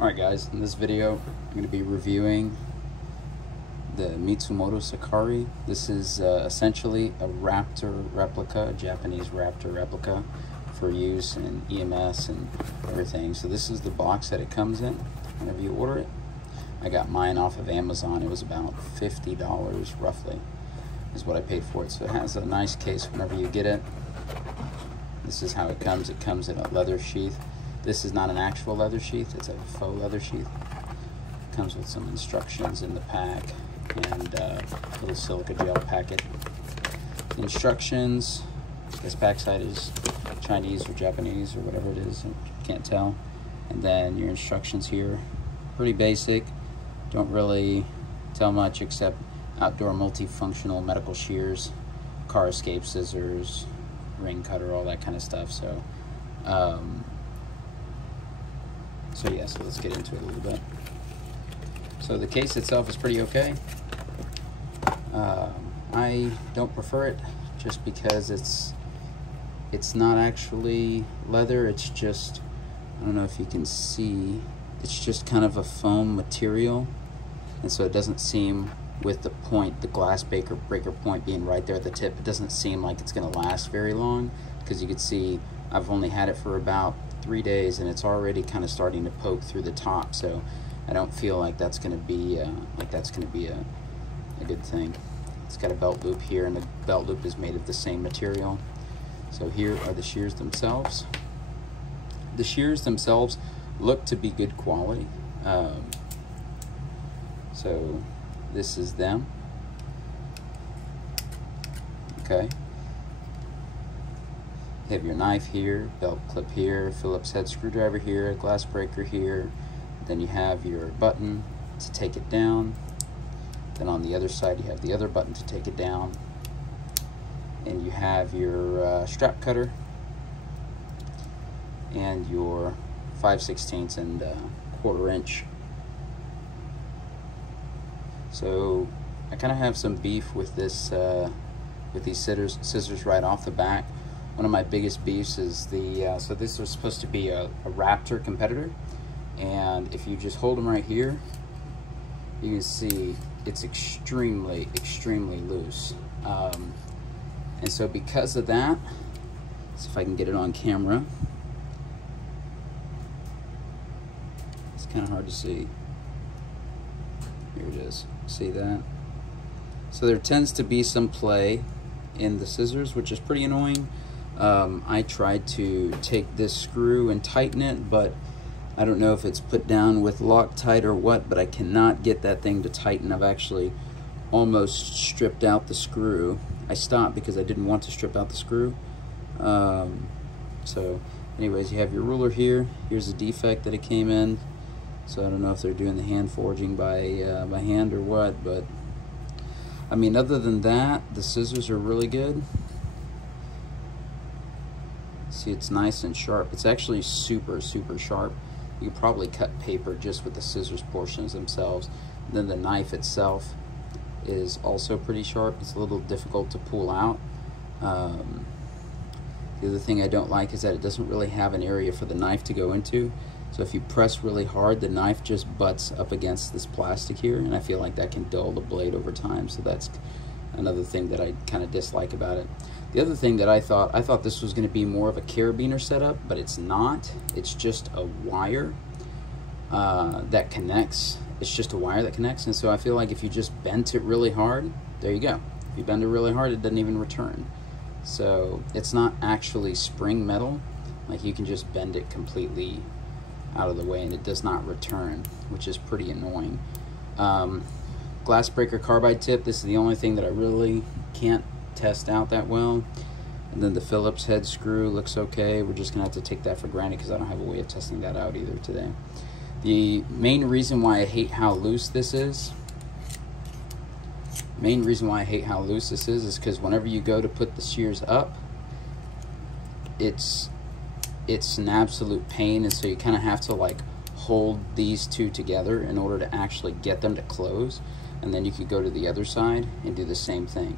Alright guys, in this video I'm going to be reviewing the MITSUMOTO SAKARI. This is essentially a Raptor replica, a Japanese Raptor replica for use in EMS and everything. So this is the box that it comes in whenever you order it. I got mine off of Amazon. It was about $50 roughly is what I paid for it. So it has a nice case whenever you get it. This is how it comes. It comes in a leather sheath. This is not an actual leather sheath, it's a faux leather sheath. It comes with some instructions in the pack and a little silica gel packet. Instructions, this backside is Chinese or Japanese or whatever it is, I can't tell. And then your instructions here, pretty basic, don't really tell much except outdoor multifunctional medical shears, car escape scissors, ring cutter, all that kind of stuff. So so let's get into it a little bit. So the case itself is pretty okay. I don't prefer it just because it's not actually leather. It's just, I don't know if you can see, it's just kind of a foam material, and so it doesn't seem, with the point, the glass breaker point being right there at the tip, it doesn't seem like it's going to last very long, because you can see I've only had it for about 3 days and it's already kind of starting to poke through the top. So I don't feel like that's going to be a good thing. It's got a belt loop here, and the belt loop is made of the same material. So here are the shears themselves. The shears themselves look to be good quality. So this is them. Okay. You have your knife here, belt clip here, Phillips head screwdriver here, glass breaker here. Then you have your button to take it down. Then on the other side you have the other button to take it down. And you have your strap cutter and your 5/16 and 1/4 inch. So I kind of have some beef with this, with these scissors right off the back. One of my biggest beefs is so this was supposed to be a Raptor competitor, and if you just hold them right here, you can see it's extremely loose. And so because of that, let's see if I can get it on camera. It's kind of hard to see. Here it is. See that? So there tends to be some play in the scissors, which is pretty annoying. I tried to take this screw and tighten it, but I don't know if it's put down with Loctite or what, but I cannot get that thing to tighten. I've actually almost stripped out the screw. I stopped because I didn't want to strip out the screw. So anyways, you have your ruler here. Here's a defect that it came in. So I don't know if they're doing the hand forging by hand or what, but I mean, other than that, the scissors are really good. See, it's nice and sharp. It's actually super sharp. You could probably cut paper just with the scissors portions themselves. And then the knife itself is also pretty sharp. It's a little difficult to pull out. The other thing I don't like is that it doesn't really have an area for the knife to go into. So if you press really hard, the knife just butts up against this plastic here, and I feel like that can dull the blade over time. So that's another thing that I kind of dislike about it. The other thing that I thought this was going to be more of a carabiner setup, but it's not. It's just a wire that connects. It's just a wire that connects, and so I feel like if you just bent it really hard, there you go. If you bend it really hard, it doesn't even return. So it's not actually spring metal. Like, you can just bend it completely out of the way and it does not return, which is pretty annoying. Glass breaker carbide tip, this is the only thing that I really can't test out that well. And then the Phillips head screw looks okay. We're just gonna have to take that for granted because I don't have a way of testing that out either today. The main reason why I hate how loose this is, is because whenever you go to put the shears up, it's an absolute pain, and so you kind of have to like hold these two together in order to actually get them to close, and then you could go to the other side and do the same thing,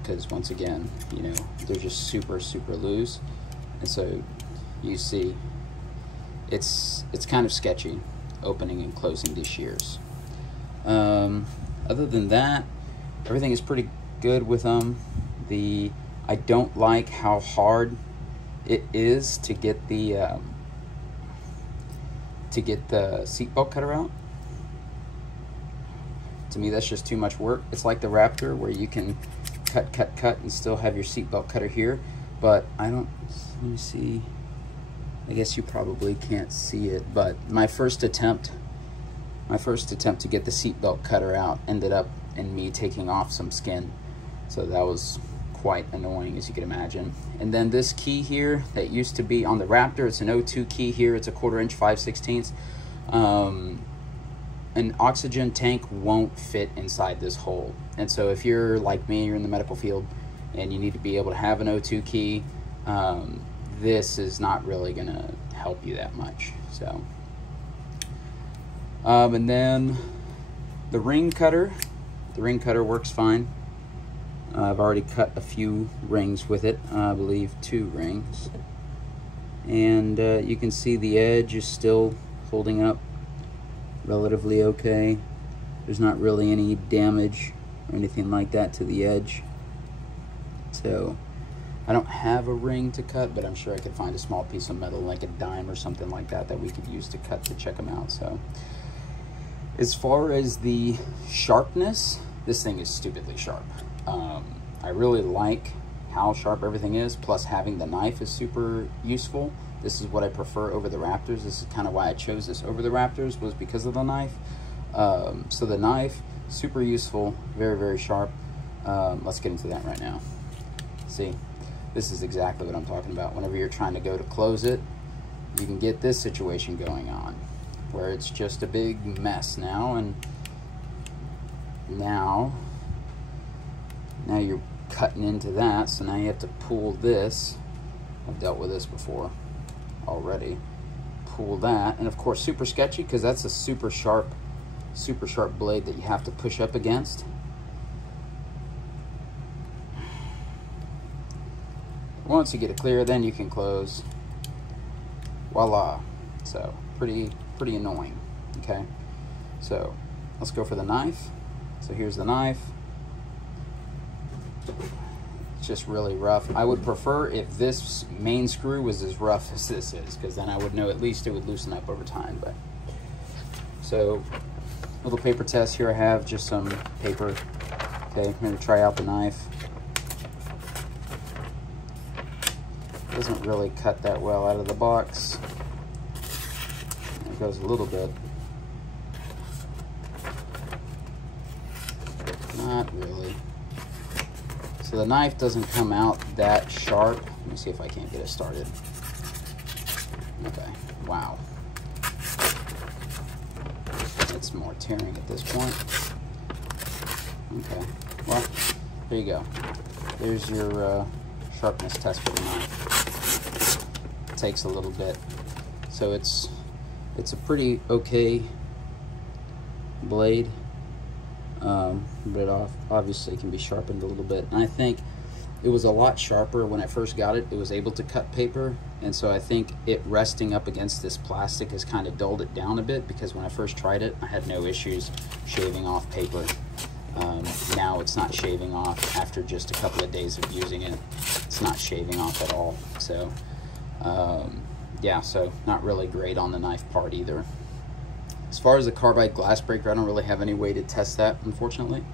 because once again, you know, they're just super loose, and so you see it's kind of sketchy. opening and closing these shears. Other than that, everything is pretty good with them. I don't like how hard it is to get the seatbelt cutter out. To me, that's just too much work. It's like the Raptor, where you can cut and still have your seatbelt cutter here, but I don't, let me see, I guess you probably can't see it, but my first attempt to get the seatbelt cutter out ended up in me taking off some skin, so that was quite annoying, as you can imagine. And then this key here that used to be on the Raptor, it's an O2 key here, it's a 1/4 inch 5/16. An oxygen tank won't fit inside this hole, and so if you're like me, you're in the medical field and you need to be able to have an O2 key, this is not really gonna help you that much. So and then the ring cutter works fine. I've already cut a few rings with it, I believe 2 rings, and you can see the edge is still holding up relatively okay. There's not really any damage or anything like that to the edge. So I don't have a ring to cut, but I'm sure I could find a small piece of metal, like a dime or something like that, that we could use to cut to check them out. So as far as the sharpness, this thing is stupidly sharp. I really like how sharp everything is, plus having the knife is super useful. This is what I prefer over the Raptors. This is kind of why I chose this over the Raptors, was because of the knife. So the knife, super useful, very, very sharp. Let's get into that right now. See, this is exactly what I'm talking about. Whenever you're trying to go to close it, you can get this situation going on, where it's just a big mess now, and now you're cutting into that, so now you have to pull this. I've dealt with this before already. Pull that, and of course super sketchy, because that's a super sharp blade that you have to push up against. Once you get it clear, then you can close. Voila. So pretty annoying. Okay, so let's go for the knife. So here's the knife. It's just really rough. I would prefer if this main screw was as rough as this is, because then I would know at least it would loosen up over time. But so, little paper test here. I have just some paper. Okay, I'm going to try out the knife. Doesn't really cut that well out of the box. It goes a little bit. Not really. So the knife doesn't come out that sharp. Let me see if I can't get it started. Okay, wow. It's more tearing at this point. Okay, well, there you go. There's your sharpness test for the knife. It takes a little bit. So it's a pretty okay blade. But it obviously can be sharpened a little bit. And I think it was a lot sharper when I first got it. It was able to cut paper, and so I think it resting up against this plastic has kind of dulled it down a bit, because when I first tried it, I had no issues shaving off paper. Now it's not shaving off. After just a couple of days of using it, it's not shaving off at all. So yeah, so not really great on the knife part either. As far as the carbide glass breaker, I don't really have any way to test that, unfortunately.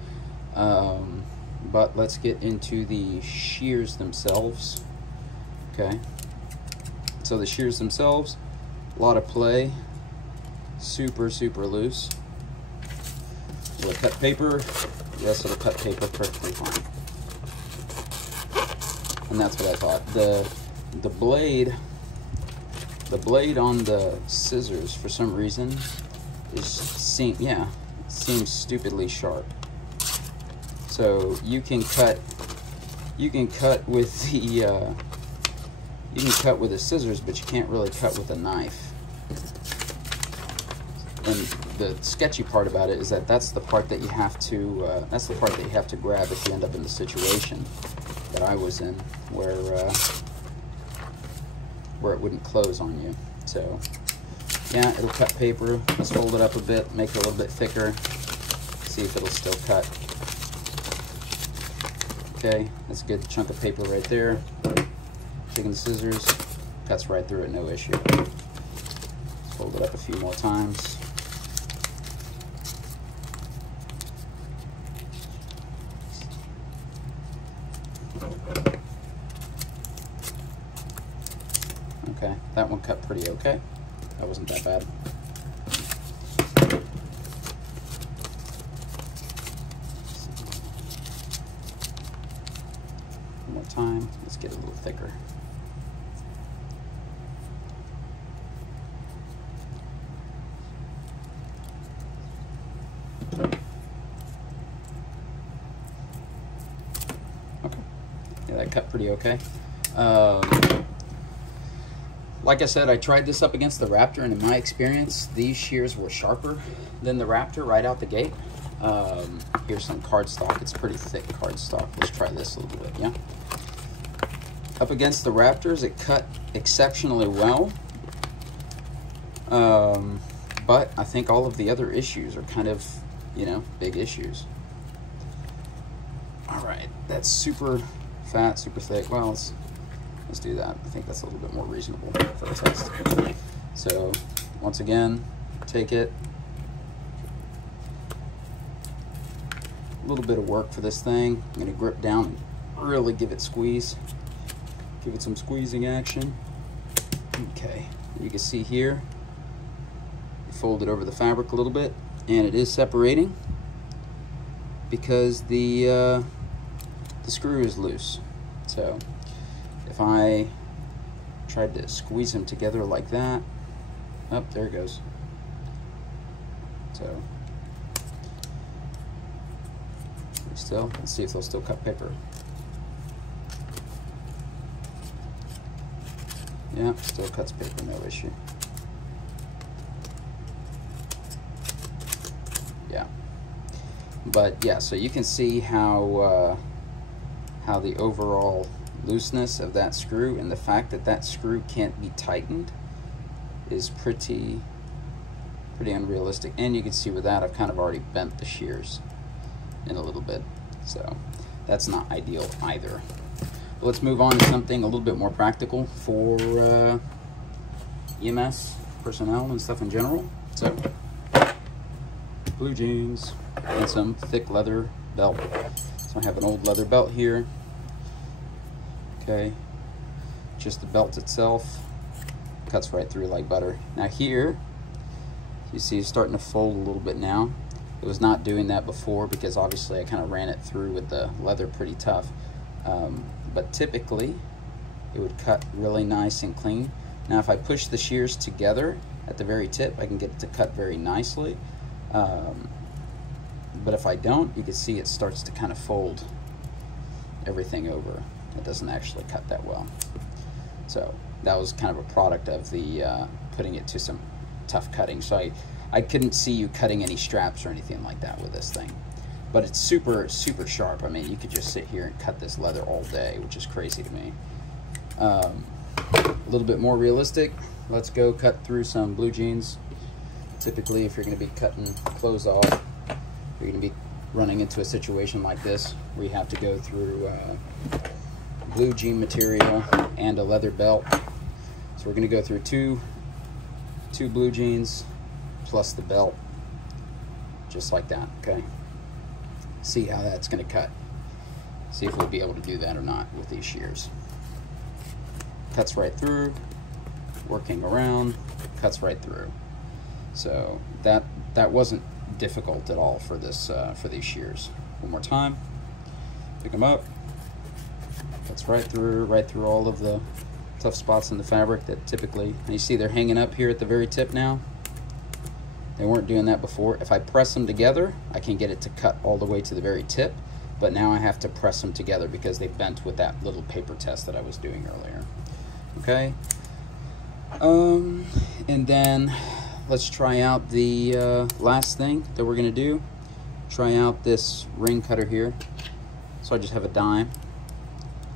But let's get into the shears themselves. Okay, so the shears themselves, a lot of play, super loose. Will it cut paper? Yes, it'll cut paper perfectly fine. And that's what I thought. The blade on the scissors, for some reason, seems stupidly sharp. So you can cut with the scissors, but you can't really cut with a knife. And the sketchy part about it is that that's the part that you have to grab if you end up in the situation that I was in, where it wouldn't close on you. So Yeah, it'll cut paper. Let's fold it up a bit, make it a little bit thicker, see if it'll still cut. Okay, that's a good chunk of paper right there. Taking the scissors, cuts right through it, no issue. Let's fold it up a few more times. Okay, that one cut pretty okay. That wasn't that bad. One more time, let's get it a little thicker. Okay, yeah, that cut pretty okay. Like I said, I tried this up against the Raptor, and in my experience, these shears were sharper than the Raptor right out the gate. Here's some cardstock. It's pretty thick cardstock. Let's try this a little bit, yeah? Up against the Raptors, it cut exceptionally well. But I think all of the other issues are kind of, you know, big issues. All right, that's super fat, super thick. Well, let's do that. I think that's a little bit more reasonable for the test. So, once again, take it. A little bit of work for this thing. I'm gonna grip down and really give it squeeze. Give it some squeezing action. Okay, you can see here, you fold it over the fabric a little bit, and it is separating because the screw is loose. So, if I tried to squeeze them together like that, oh, there it goes. So, still, let's see if they'll still cut paper. Yeah, still cuts paper, no issue. Yeah, but yeah, so you can see how the overall looseness of that screw and the fact that that screw can't be tightened is pretty unrealistic. And you can see with that, I've kind of already bent the shears in a little bit, so that's not ideal either. But let's move on to something a little bit more practical for EMS personnel and stuff in general. So, blue jeans and some thick leather belt. So I have an old leather belt here. Okay, just the belt itself cuts right through like butter. Now here, you see it's starting to fold a little bit now. It was not doing that before because obviously I kind of ran it through with the leather pretty tough. But typically, it would cut really nice and clean. Now if I push the shears together at the very tip, I can get it to cut very nicely. But if I don't, you can see it starts to kind of fold everything over. It doesn't actually cut that well. So that was kind of a product of the putting it to some tough cutting. So I couldn't see you cutting any straps or anything like that with this thing. But it's super sharp. I mean, you could just sit here and cut this leather all day, which is crazy to me. A little bit more realistic, let's go cut through some blue jeans. Typically, if you're going to be cutting clothes off, you're going to be running into a situation like this where you have to go through blue jean material and a leather belt. So we're going to go through two blue jeans plus the belt, just like that. Okay, see how that's going to cut. See if we'll be able to do that or not with these shears. Cuts right through, working around, cuts right through. So that wasn't difficult at all for this for these shears. One more time, pick them up, cuts right through all of the tough spots in the fabric that typically, and you see they're hanging up here at the very tip now. They weren't doing that before. If I press them together, I can get it to cut all the way to the very tip, but now I have to press them together because they bent with that little paper test that I was doing earlier. Okay, and then let's try out the last thing that we're gonna do. Try out this ring cutter here. So I just have a dime.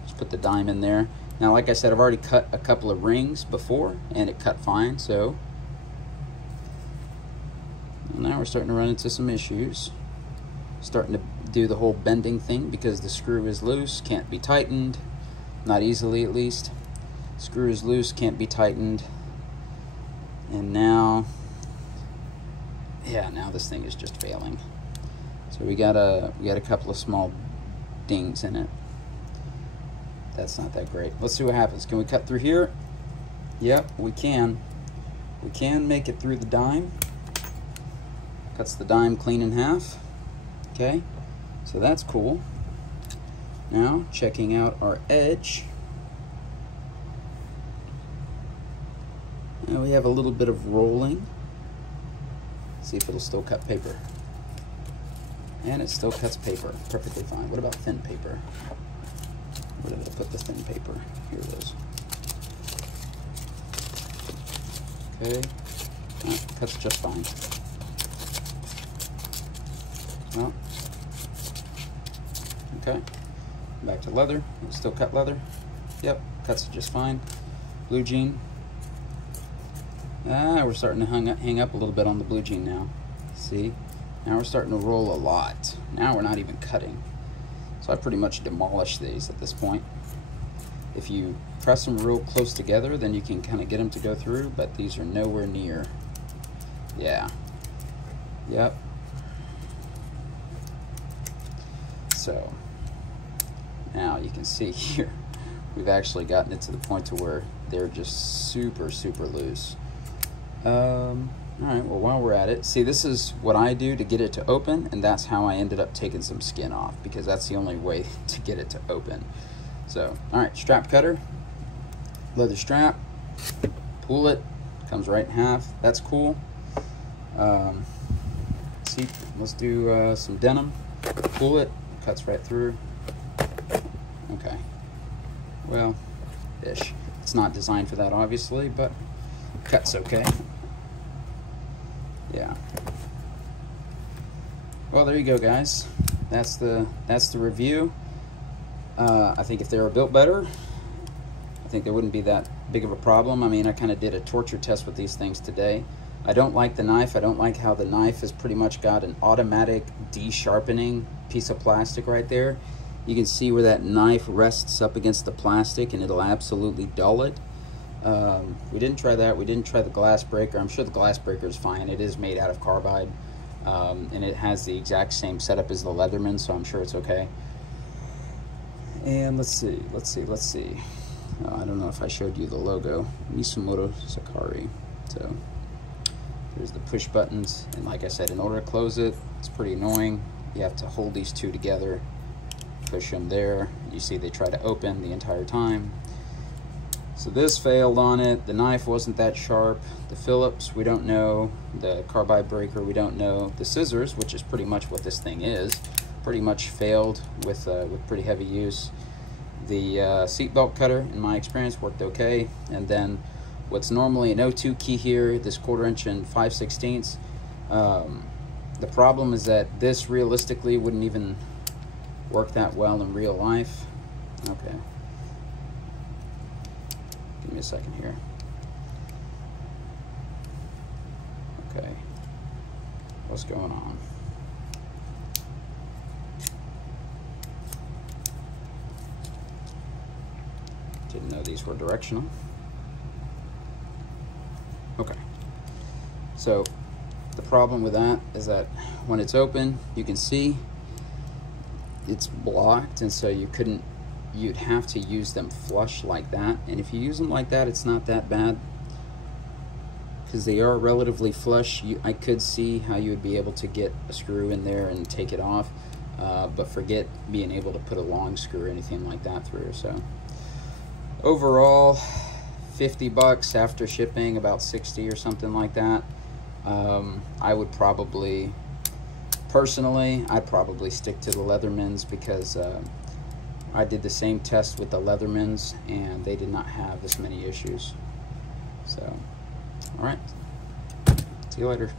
Just put the dime in there. Now, like I said, I've already cut a couple of rings before and it cut fine, so we're starting to run into some issues. Starting to do the whole bending thing because the screw is loose, can't be tightened, not easily at least. Screw is loose, can't be tightened, and now, yeah, now this thing is just failing. So we got a couple of small dings in it. That's not that great. Let's see what happens. Can we cut through here? Yep, we can. We can make it through the dime. Cuts the dime clean in half. Okay, so that's cool. Now, checking out our edge. Now we have a little bit of rolling. See if it'll still cut paper. And it still cuts paper perfectly fine. What about thin paper? Where did I put the thin paper? Here it is. Okay, cuts just fine. Well, okay, back to leather. Still cut leather. Yep, cuts it just fine. Blue jean. We're starting to hang up a little bit on the blue jean now. See? Now we're starting to roll a lot. Now we're not even cutting. So I pretty much demolished these at this point. If you press them real close together, then you can kind of get them to go through, but these are nowhere near. Yeah. Yep. So now you can see here, we've actually gotten it to the point to where they're just super, super loose. All right, well, while we're at it, see, this is what I do to get it to open, and that's how I ended up taking some skin off, because that's the only way to get it to open. So, all right, strap cutter, leather strap, pull it, comes right in half. That's cool. See, let's do some denim. Pull it, cuts right through. Okay. Well, ish. It's not designed for that, obviously, but cuts okay. Yeah. Well, there you go, guys. That's the review. I think if they were built better, I think there wouldn't be that big of a problem. I mean, I kind of did a torture test with these things today. I don't like the knife. I don't like how the knife has pretty much got an automatic de-sharpening piece of plastic right there. You can see where that knife rests up against the plastic, and it'll absolutely dull it. We didn't try that. We didn't try the glass breaker. I'm sure the glass breaker is fine. It is made out of carbide, and it has the exact same setup as the Leatherman, so I'm sure it's okay. And let's see. I don't know if I showed you the logo. MITSUMOTO SAKARI. So there's the push buttons, and like I said, in order to close it, it's pretty annoying. You have to hold these two together, push them there. You see they try to open the entire time. So this failed on it. The knife wasn't that sharp. The Phillips, we don't know. The carbide breaker, we don't know. The scissors, which is pretty much what this thing is, pretty much failed with pretty heavy use. The seatbelt cutter, in my experience, worked okay. And then what's normally an 02 key here, this 1/4 inch and 5/16. The problem is that this realistically wouldn't even work that well in real life. Okay. Give me a second here. Okay. What's going on? Didn't know these were directional. Okay. So the problem with that is that when it's open, you can see it's blocked, and so you'd have to use them flush like that. And if you use them like that, it's not that bad because they are relatively flush. I could see how you would be able to get a screw in there and take it off, but forget being able to put a long screw or anything like that through. So overall, 50 bucks after shipping, about 60 or something like that. I would probably, personally, I'd probably stick to the Leathermans because I did the same test with the Leathermans and they did not have this many issues. So, all right, see you later.